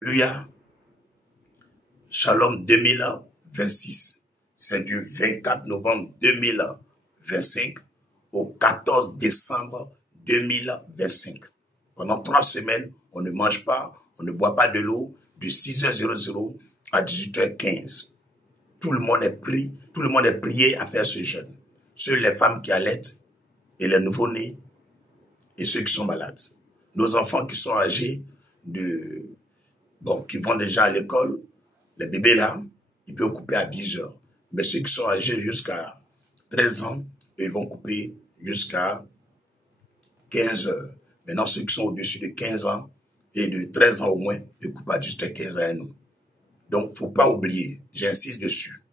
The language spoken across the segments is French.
Alléluia. Shalom 2026. C'est du 24 novembre 2025 au 14 décembre 2025. Pendant 3 semaines, on ne mange pas, on ne boit pas de l'eau de 6h00 à 18h15. Tout le monde est prié à faire ce jeûne. Seules les femmes qui allaitent et les nouveau-nés et ceux qui sont malades. Nos enfants qui sont âgés qui vont déjà à l'école, les bébés là, ils peuvent couper à 10h. Mais ceux qui sont âgés jusqu'à 13 ans, ils vont couper jusqu'à 15h. Maintenant, ceux qui sont au-dessus de 15 ans et de 13 ans au moins, ils coupent à juste 15 ans à nous. Donc, il ne faut pas oublier, j'insiste dessus.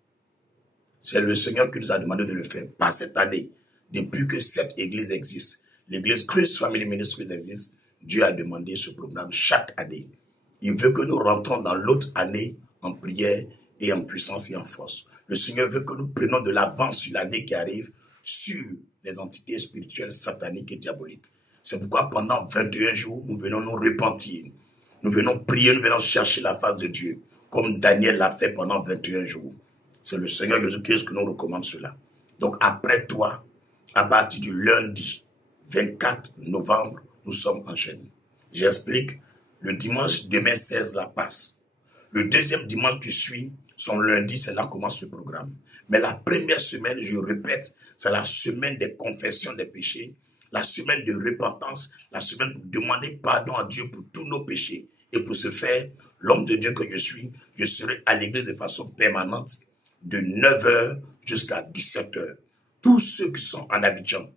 C'est le Seigneur qui nous a demandé de le faire. Pas cette année, depuis que cette église existe, l'église Christ Family Ministries existe, Dieu a demandé ce programme chaque année. Il veut que nous rentrons dans l'autre année en prière et en puissance et en force. Le Seigneur veut que nous prenions de l'avance sur l'année qui arrive sur les entités spirituelles sataniques et diaboliques. C'est pourquoi pendant 21 jours, nous venons nous repentir. Nous venons prier, nous venons chercher la face de Dieu, comme Daniel l'a fait pendant 21 jours. C'est le Seigneur Jésus-Christ qui nous recommande cela. Donc après toi, à partir du lundi 24 novembre, nous sommes en jeûne. J'explique. Le dimanche, demain 16, la passe. Le deuxième dimanche qui suit, son lundi, c'est là que commence le programme. Mais la première semaine, je répète, c'est la semaine des confessions des péchés, la semaine de repentance, la semaine pour demander pardon à Dieu pour tous nos péchés. Et pour ce faire, l'homme de Dieu que je suis, je serai à l'église de façon permanente de 9h jusqu'à 17h. Tous ceux qui sont en Abidjan,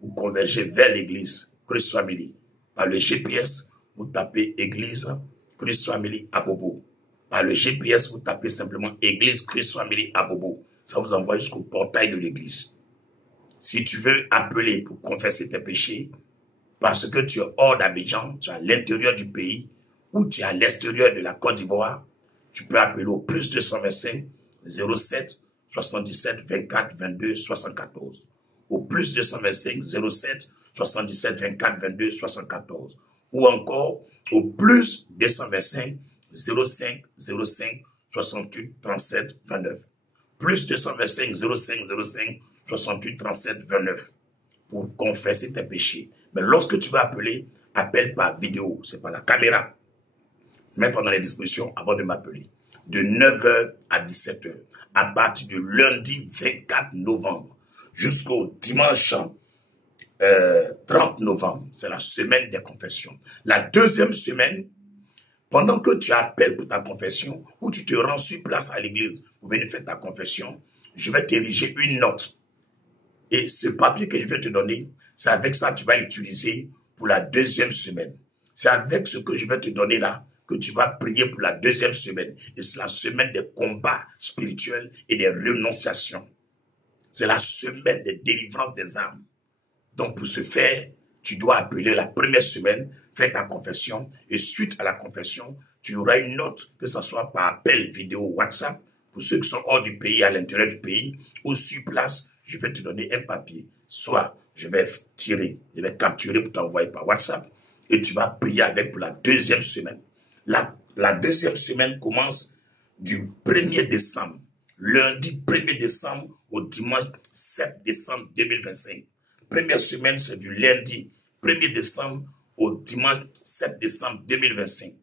vous convergez vers l'église Christ Family par le GPS. Vous tapez Église Christ Family Abobo. Par le GPS, vous tapez simplement Église Christ Family Abobo. Ça vous envoie jusqu'au portail de l'église. Si tu veux appeler pour confesser tes péchés, parce que tu es hors d'Abidjan, tu es à l'intérieur du pays, ou tu es à l'extérieur de la Côte d'Ivoire, tu peux appeler au plus 225 07 77 24 22 74. Au plus 225 07 77 24 22 74. Ou encore au plus 225 05 05 68 37 29. Plus 225 05 05 68 37 29 pour confesser tes péchés. Mais lorsque tu vas appeler, appelle par vidéo, c'est par la caméra. Mettre dans les dispositions avant de m'appeler. De 9h à 17h. À partir du lundi 24 novembre jusqu'au dimanche 30 novembre, c'est la semaine des confessions. La deuxième semaine, pendant que tu appelles pour ta confession, ou tu te rends sur place à l'église pour venir faire ta confession, je vais t'ériger une note. Et ce papier que je vais te donner, c'est avec ça que tu vas utiliser pour la deuxième semaine. C'est avec ce que je vais te donner là que tu vas prier pour la deuxième semaine. Et c'est la semaine des combats spirituels et des renonciations. C'est la semaine des délivrances des âmes. Donc, pour ce faire, tu dois appeler la première semaine, faire ta confession, et suite à la confession, tu auras une note, que ce soit par appel vidéo WhatsApp, pour ceux qui sont hors du pays, à l'intérieur du pays, ou sur place, je vais te donner un papier. Soit, je vais capturer pour t'envoyer par WhatsApp, et tu vas prier avec pour la deuxième semaine. La deuxième semaine commence du 1er décembre, lundi 1er décembre au dimanche 7 décembre 2025. Première semaine, c'est du lundi 1er décembre au dimanche 7 décembre 2025.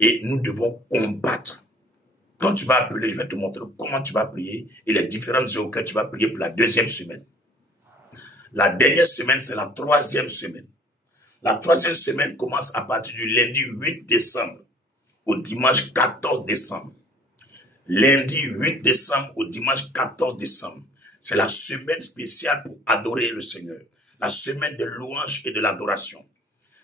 Et nous devons combattre. Quand tu vas appeler, je vais te montrer comment tu vas prier et les différentes heures que tu vas prier pour la deuxième semaine. La dernière semaine, c'est la troisième semaine. La troisième semaine commence à partir du lundi 8 décembre au dimanche 14 décembre. Lundi 8 décembre au dimanche 14 décembre. C'est la semaine spéciale pour adorer le Seigneur. La semaine de louange et de l'adoration.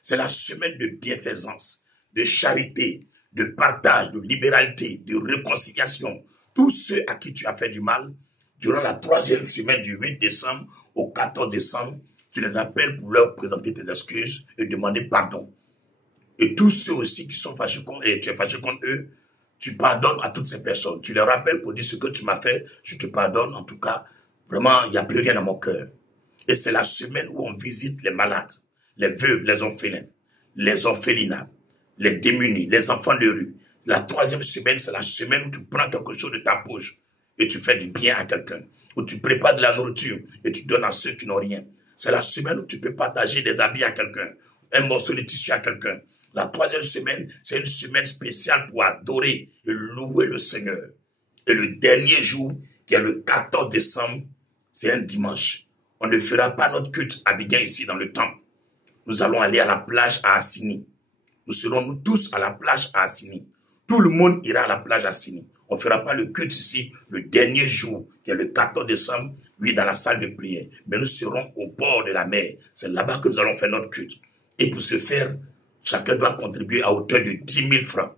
C'est la semaine de bienfaisance, de charité, de partage, de libéralité, de réconciliation. Tous ceux à qui tu as fait du mal, durant la troisième semaine du 8 décembre au 14 décembre, tu les appelles pour leur présenter tes excuses et demander pardon. Et tous ceux aussi qui sont fâchés contre, et tu es fâché contre eux, tu pardonnes à toutes ces personnes. Tu les rappelles pour dire ce que tu m'as fait, je te pardonne. En tout cas, vraiment, il n'y a plus rien dans mon cœur. Et c'est la semaine où on visite les malades, les veuves, les orphelins, les orphelinats, les démunis, les enfants de rue. La troisième semaine, c'est la semaine où tu prends quelque chose de ta poche et tu fais du bien à quelqu'un. Où tu prépares de la nourriture et tu donnes à ceux qui n'ont rien. C'est la semaine où tu peux partager des habits à quelqu'un, un morceau de tissu à quelqu'un. La troisième semaine, c'est une semaine spéciale pour adorer et louer le Seigneur. Et le dernier jour, qui est le 14 décembre, c'est un dimanche. On ne fera pas notre culte habillé ici dans le temple. Nous allons aller à la plage à Assini. Nous serons nous tous à la plage à Assini. Tout le monde ira à la plage à Assini. On ne fera pas le culte ici le dernier jour, qui est le 14 décembre, oui, dans la salle de prière. Mais nous serons au bord de la mer. C'est là-bas que nous allons faire notre culte. Et pour ce faire, chacun doit contribuer à hauteur de 10 000 francs.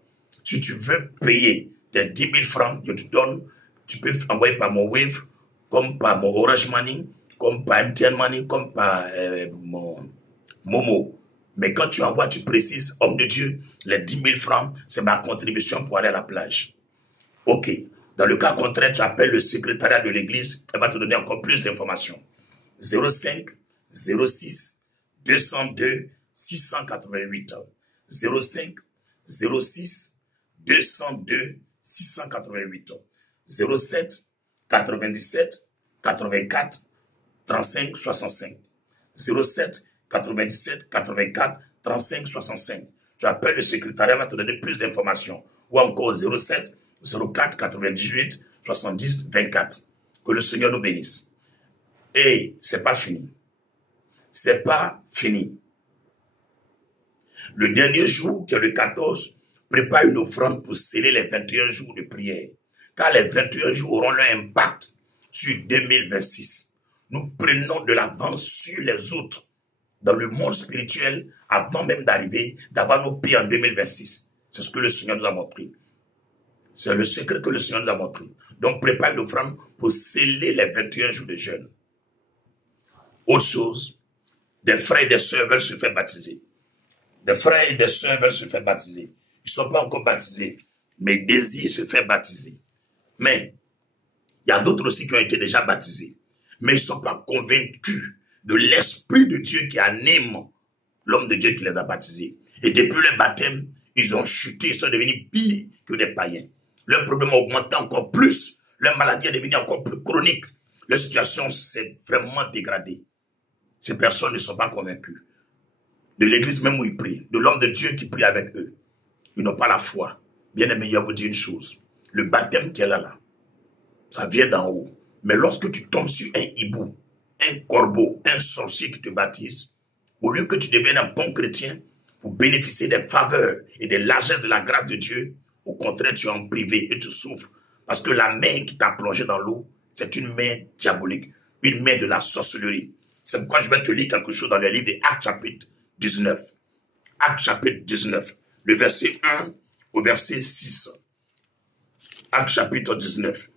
Si tu veux payer tes 10 000 francs, je te donne, tu peux envoyer par mon Wave, comme par mon Orange Money, comme par MTN Money, comme par mon Momo. Mais quand tu envoies, tu précises, homme de Dieu, les 10 000 francs, c'est ma contribution pour aller à la plage. Ok. Dans le cas contraire, tu appelles le secrétariat de l'église, elle va te donner encore plus d'informations. 05 06 202 688. 05 06 202 688. 07 97 84 35 65. 07 97 84 35 65. Tu appelles le secrétariat, va te donner plus d'informations. Ou encore 07 04 98 70 24. Que le Seigneur nous bénisse. Et c'est pas fini. C'est pas fini. Le dernier jour, qui est le 14, prépare une offrande pour sceller les 21 jours de prière. Car les 21 jours auront leur impact sur 2026. Nous prenons de l'avance sur les autres dans le monde spirituel avant même d'arriver, d'avoir nos pieds en 2026. C'est ce que le Seigneur nous a montré. C'est le secret que le Seigneur nous a montré. Donc prépare une offrande pour sceller les 21 jours de jeûne. Autre chose, des frères et des sœurs veulent se faire baptiser. Des frères et des sœurs veulent se faire baptiser. Ils ne sont pas encore baptisés, mais désirent se faire baptiser. Mais il y a d'autres aussi qui ont été déjà baptisés, mais ils ne sont pas convaincus de l'Esprit de Dieu qui anime l'homme de Dieu qui les a baptisés. Et depuis le baptême, ils ont chuté, ils sont devenus pires que des païens. Leur problème a augmenté encore plus, leur maladie est devenue encore plus chronique. Leur situation s'est vraiment dégradée. Ces personnes ne sont pas convaincues. De l'église même où ils prient, de l'homme de Dieu qui prie avec eux. Ils n'ont pas la foi. Bien aimé, je vais vous dire une chose. Le baptême qu'elle a là, ça vient d'en haut. Mais lorsque tu tombes sur un hibou, un corbeau, un sorcier qui te baptise, au lieu que tu deviennes un bon chrétien pour bénéficier des faveurs et des largesses de la grâce de Dieu, au contraire, tu es en privé et tu souffres. Parce que la main qui t'a plongé dans l'eau, c'est une main diabolique, une main de la sorcellerie. C'est pourquoi je vais te lire quelque chose dans le livre des Actes chapitre 19. Actes chapitre 19, le verset 1 au verset 6. Actes chapitre 19,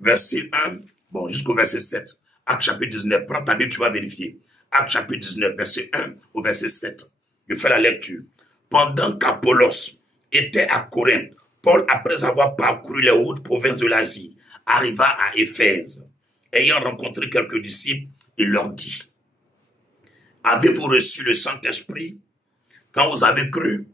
verset 1, bon, jusqu'au verset 7. Actes chapitre 19, prends ta Bible, tu vas vérifier. Actes chapitre 19, verset 1 au verset 7. Je fais la lecture. Pendant qu'Apollos était à Corinthe, Paul, après avoir parcouru les hautes provinces de l'Asie, arriva à Éphèse. Ayant rencontré quelques disciples, il leur dit, « Avez-vous reçu le Saint-Esprit quand vous avez cru ?»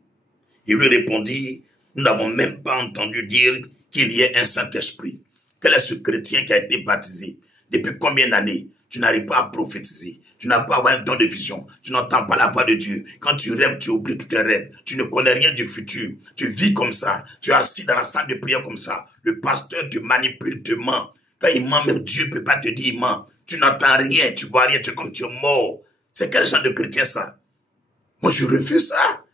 Ils lui répondirent, « Nous n'avons même pas entendu dire qu'il y ait un Saint-Esprit. » Quel est ce chrétien qui a été baptisé? Depuis combien d'années tu n'arrives pas à prophétiser? Tu n'as pas avoir un don de vision. Tu n'entends pas la voix de Dieu. Quand tu rêves, tu oublies tous tes rêves. Tu ne connais rien du futur. Tu vis comme ça. Tu es assis dans la salle de prière comme ça. Le pasteur te manipule, te ment. Quand il ment, même Dieu ne peut pas te dire il ment. Tu n'entends rien, tu vois rien, tu es comme tu es mort. C'est quel genre de chrétien ça? Moi, je refuse ça.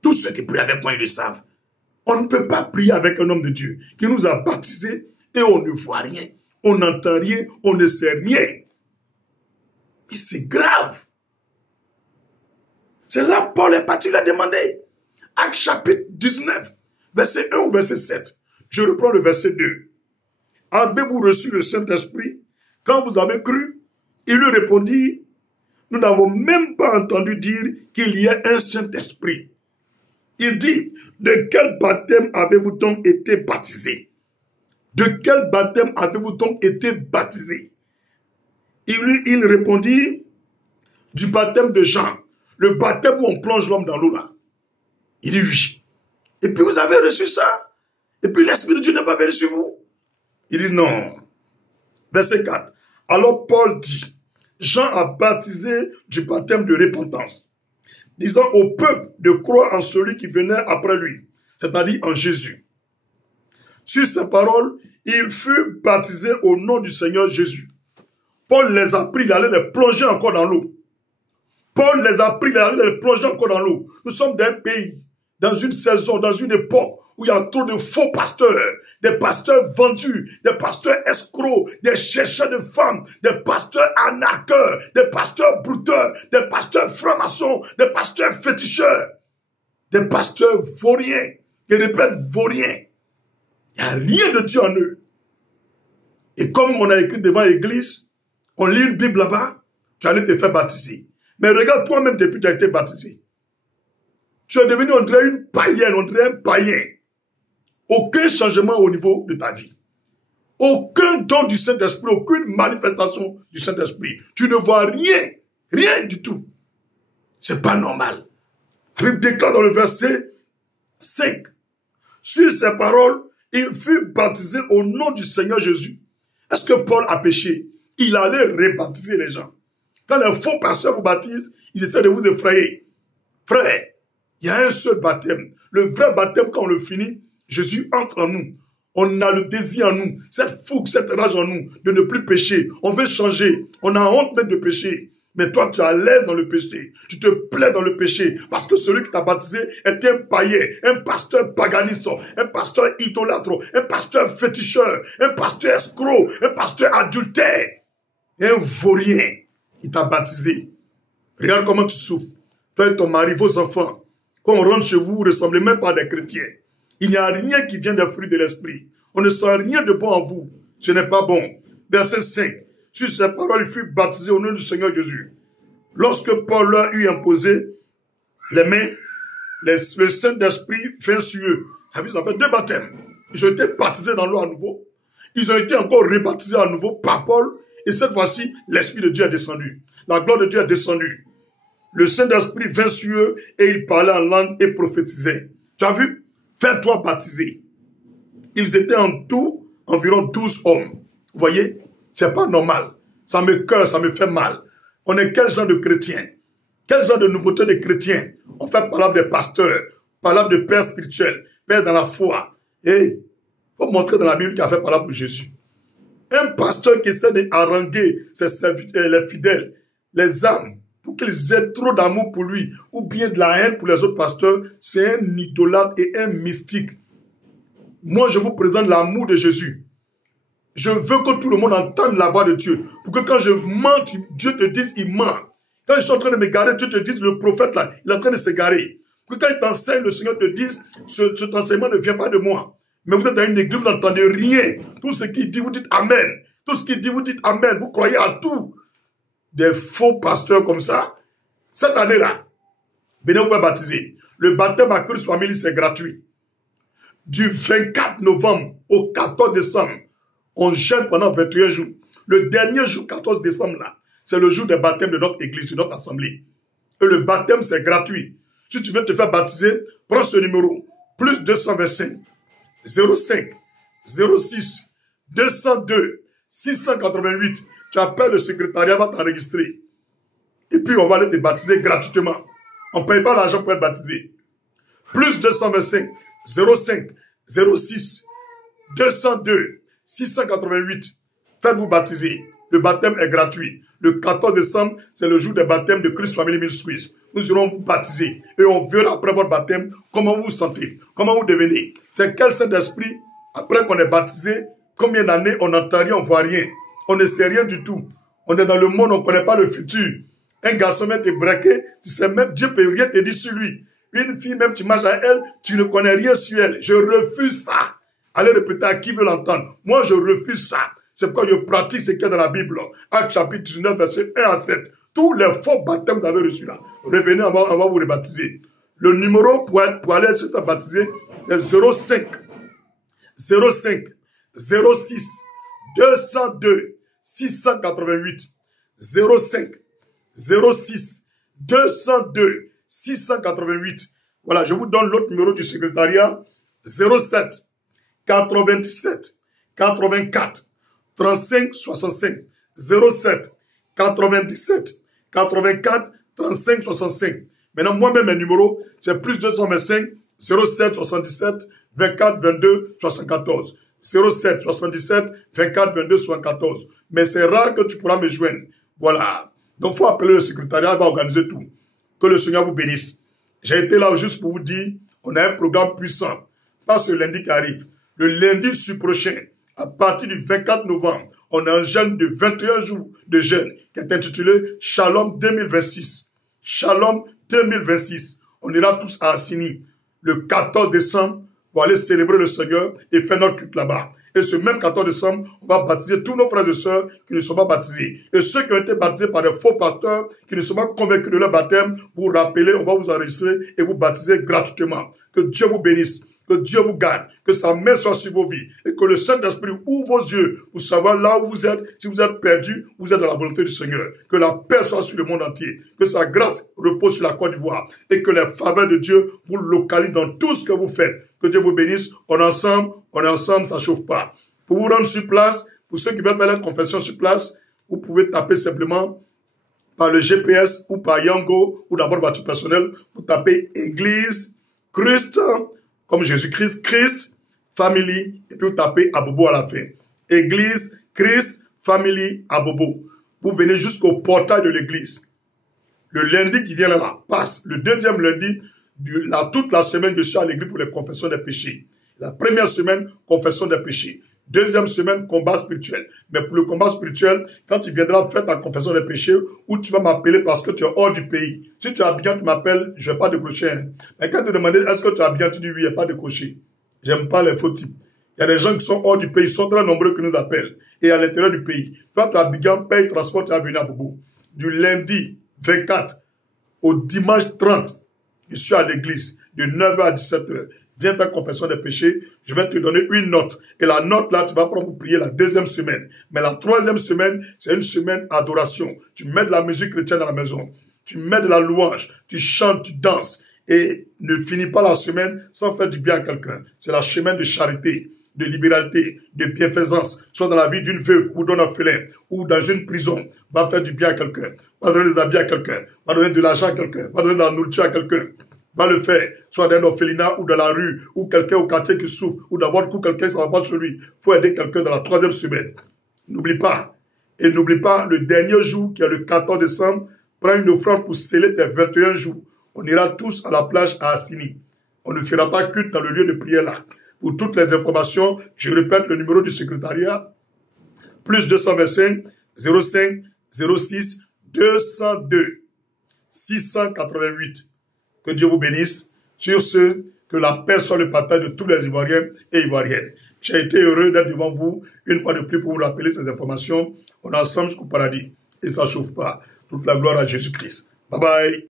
Tous ceux qui prient avec moi, ils le savent. On ne peut pas prier avec un homme de Dieu qui nous a baptisés et on ne voit rien. On n'entend rien, on ne sait rien. Mais c'est grave. C'est là Paul est parti lui a demandé. Actes chapitre 19, verset 1 ou verset 7. Je reprends le verset 2. Avez-vous reçu le Saint-Esprit quand vous avez cru? Il lui répondit, nous n'avons même pas entendu dire qu'il y ait un Saint-Esprit. Il dit, de quel baptême avez-vous donc été baptisé? De quel baptême avez-vous donc été baptisé? Il répondit, du baptême de Jean, le baptême où on plonge l'homme dans l'eau là. Il dit oui. Et puis vous avez reçu ça. Et puis l'Esprit de Dieu n'est pas venu sur vous. Il dit non. Verset 4. Alors Paul dit, Jean a baptisé du baptême de repentance, disant au peuple de croire en celui qui venait après lui, c'est-à-dire en Jésus. Sur ces paroles, il fut baptisé au nom du Seigneur Jésus. Paul les a pris, il allait les plonger encore dans l'eau. Paul les a pris, il allait les plonger encore dans l'eau. Nous sommes dans un pays, dans une saison, dans une époque où il y a trop de faux pasteurs, des pasteurs vendus, des pasteurs escrocs, des chercheurs de femmes, des pasteurs arnaqueurs, des pasteurs brouteurs, des pasteurs francs-maçons, des pasteurs féticheurs, des pasteurs vauriens, des répètes vauriens. Il n'y a rien de Dieu en eux. Et comme on a écrit devant l'église, on lit une Bible là-bas, tu allais te faire baptiser. Mais regarde toi-même depuis que tu as été baptisé. Tu es devenu, on dirait une païenne, on dirait un païen. Aucun changement au niveau de ta vie. Aucun don du Saint-Esprit, aucune manifestation du Saint-Esprit. Tu ne vois rien, rien du tout. C'est pas normal. La Bible déclare dans le verset 5. Sur ces paroles, il fut baptisé au nom du Seigneur Jésus. Est-ce que Paul a péché? Il allait rebaptiser les gens. Quand les faux pasteurs vous baptisent, ils essaient de vous effrayer. Frère, il y a un seul baptême. Le vrai baptême, quand on le finit, Jésus entre en nous. On a le désir en nous, cette fougue, cette rage en nous, de ne plus pécher. On veut changer. On a honte même de pécher. Mais toi, tu es à l'aise dans le péché. Tu te plais dans le péché. Parce que celui qui t'a baptisé était un païen, un pasteur paganiste, un pasteur idolâtre, un pasteur féticheur, un pasteur escroc, un pasteur adultère, un vaurien. Il t'a baptisé. Regarde comment tu souffres. Toi et ton mari, vos enfants. Quand on rentre chez vous, vous ne ressemblez même pas à des chrétiens. Il n'y a rien qui vient des fruits de l'esprit. On ne sent rien de bon en vous. Ce n'est pas bon. Verset 5. Sur ces paroles, il fut baptisé au nom du Seigneur Jésus. Lorsque Paul leur eut imposé les mains, le Saint-Esprit vint sur eux. Ils ont fait 2 baptêmes. Ils ont été baptisés dans l'eau à nouveau. Ils ont été encore rebaptisés à nouveau par Paul. Et cette fois-ci, l'Esprit de Dieu est descendu. La gloire de Dieu est descendue. Le Saint-Esprit vint sur eux et ils parlaient en langue et prophétisaient. Tu as vu? Fais-toi baptiser. Ils étaient en tout environ 12 hommes. Vous voyez? C'est pas normal. Ça me cœur, ça me fait mal. On est quel genre de chrétiens? Quel genre de nouveauté de chrétiens? On fait parler des pasteurs, parler de pères spirituels, pères dans la foi. Et faut montrer dans la Bible qu'il a fait parler pour Jésus. Un pasteur qui essaie de haranguer les fidèles, les âmes, pour qu'ils aient trop d'amour pour lui, ou bien de la haine pour les autres pasteurs, c'est un idolâtre et un mystique. Moi, je vous présente l'amour de Jésus. Je veux que tout le monde entende la voix de Dieu. Pour que quand je mens, Dieu te dise, il ment. Quand je suis en train de m'égarer, Dieu te dise, le prophète là, il est en train de s'égarer. Pour que quand il t'enseigne, le Seigneur te dise, cet enseignement ne vient pas de moi. Mais vous êtes dans une église, vous n'entendez rien. Tout ce qu'il dit, vous dites Amen. Tout ce qu'il dit, vous dites Amen. Vous croyez à tout. Des faux pasteurs comme ça. Cette année-là, venez vous faire baptiser. Le baptême à Christ Family, c'est gratuit. Du 24 novembre au 14 décembre, on jeûne pendant 21 jours. Le dernier jour, 14 décembre, là, c'est le jour des baptêmes de notre église, de notre assemblée. Et le baptême, c'est gratuit. Si tu veux te faire baptiser, prends ce numéro. Plus 225 05 06 202 688. Tu appelles le secrétariat, va t'enregistrer. Et puis, on va aller te baptiser gratuitement. On ne paye pas l'argent pour être baptisé. Plus 225 05 06 202 688. Faites-vous baptiser. Le baptême est gratuit. Le 14 décembre, c'est le jour des baptêmes de Christ Family Ministries. Nous irons vous baptiser. Et on verra après votre baptême comment vous vous sentez, comment vous devenez. C'est quel Saint-Esprit, après qu'on est baptisé, combien d'années on n'entend rien, on ne voit rien. On ne sait rien du tout. On est dans le monde, on ne connaît pas le futur. Un garçon même te braqué, tu sais même, Dieu peut rien te dire sur lui. Une fille même, tu marches à elle, tu ne connais rien sur elle. Je refuse ça. Allez répéter à qui veut l'entendre. Moi, je refuse ça. C'est pourquoi je pratique ce qu'il y a dans la Bible. Actes chapitre 19, verset 1 à 7. Tous les faux baptêmes que vous avez reçus là. Revenez, on va vous rebaptiser. Le numéro pour aller se faire baptiser, c'est 05 06 202 688. 05 06 202 688. Voilà, je vous donne l'autre numéro du secrétariat, 07 97 84 35 65. 07 97 84 35 65. Maintenant, moi-même, mes numéros, c'est plus 225 07 77 24 22 74. 07 77 24 22 74. Mais c'est rare que tu pourras me joindre. Voilà. Donc, il faut appeler le secrétariat, il va organiser tout. Que le Seigneur vous bénisse. J'ai été là juste pour vous dire, on a un programme puissant. Pas ce lundi qui arrive. Le lundi prochain, à partir du 24 novembre, on a un jeûne de 21 jours de jeûne qui est intitulé Shalom 2026. Shalom 2026. On ira tous à Assini le 14 décembre pour aller célébrer le Seigneur et faire notre culte là-bas. Et ce même 14 décembre, on va baptiser tous nos frères et sœurs qui ne sont pas baptisés. Et ceux qui ont été baptisés par des faux pasteurs, qui ne sont pas convaincus de leur baptême, vous rappelez, on va vous enregistrer et vous baptiser gratuitement. Que Dieu vous bénisse. Que Dieu vous garde, que sa main soit sur vos vies et que le Saint-Esprit ouvre vos yeux pour savoir là où vous êtes. Si vous êtes perdu, vous êtes dans la volonté du Seigneur. Que la paix soit sur le monde entier, que sa grâce repose sur la Côte d'Ivoire et que les faveurs de Dieu vous localisent dans tout ce que vous faites. Que Dieu vous bénisse. On est ensemble, ça chauffe pas. Pour vous rendre sur place, pour ceux qui veulent faire la confession sur place, vous pouvez taper simplement par le GPS ou par Yango ou d'abord voiture personnelle. Vous tapez Église Christ, comme Jésus-Christ, Christ, Family, et puis vous tapez Abobo à la fin. Église, Christ, Family, Abobo. Vous venez jusqu'au portail de l'église. Le lundi qui vient là, passe. Le deuxième lundi, toute la semaine, je suis à l'église pour les confessions des péchés. La première semaine, confession des péchés. Deuxième semaine, combat spirituel. Mais pour le combat spirituel, quand tu viendras faire ta confession des péchés, ou tu vas m'appeler parce que tu es hors du pays. Si tu es Abidjan, tu m'appelles, je ne vais pas décrocher. Hein. Mais quand tu te demandes, est-ce que tu es Abidjan, tu dis oui, il n'y a pas de décroché. J'aime pas les faux types. Il y a des gens qui sont hors du pays, ils sont très nombreux qui nous appellent. Et à l'intérieur du pays. Toi, tu es Abidjan, paye transport, tu vas venir à Bobo. Du lundi 24 au dimanche 30, je suis à l'église, de 9h à 17h. Viens faire confession des péchés, je vais te donner une note. Et la note là, tu vas prendre pour prier la deuxième semaine. Mais la troisième semaine, c'est une semaine adoration. Tu mets de la musique chrétienne dans la maison. Tu mets de la louange. Tu chantes, tu danses. Et ne finis pas la semaine sans faire du bien à quelqu'un. C'est la semaine de charité, de libéralité, de bienfaisance. Soit dans la vie d'une veuve ou d'un orphelin ou dans une prison. Va faire du bien à quelqu'un. Va donner des habits à quelqu'un. Va donner de l'argent à quelqu'un. Va donner de la nourriture à quelqu'un. Va le faire, soit dans l'orphelinat ou dans la rue, ou quelqu'un au quartier qui souffre, ou d'avoir coup quelqu'un ça va pas chez lui. Il faut aider quelqu'un dans la troisième semaine. N'oublie pas. Et n'oublie pas, le dernier jour, qui est le 14 décembre, prends une offrande pour sceller tes 21 jours. On ira tous à la plage à Assini. On ne fera pas culte dans le lieu de prière là. Pour toutes les informations, je répète le numéro du secrétariat, plus 225 05 06 202 688. Que Dieu vous bénisse. Sur ce, que la paix soit le partage de tous les Ivoiriens et Ivoiriennes. J'ai été heureux d'être devant vous, une fois de plus, pour vous rappeler ces informations. On est ensemble jusqu'au paradis. Et ça ne chauffe pas. Toute la gloire à Jésus-Christ. Bye bye.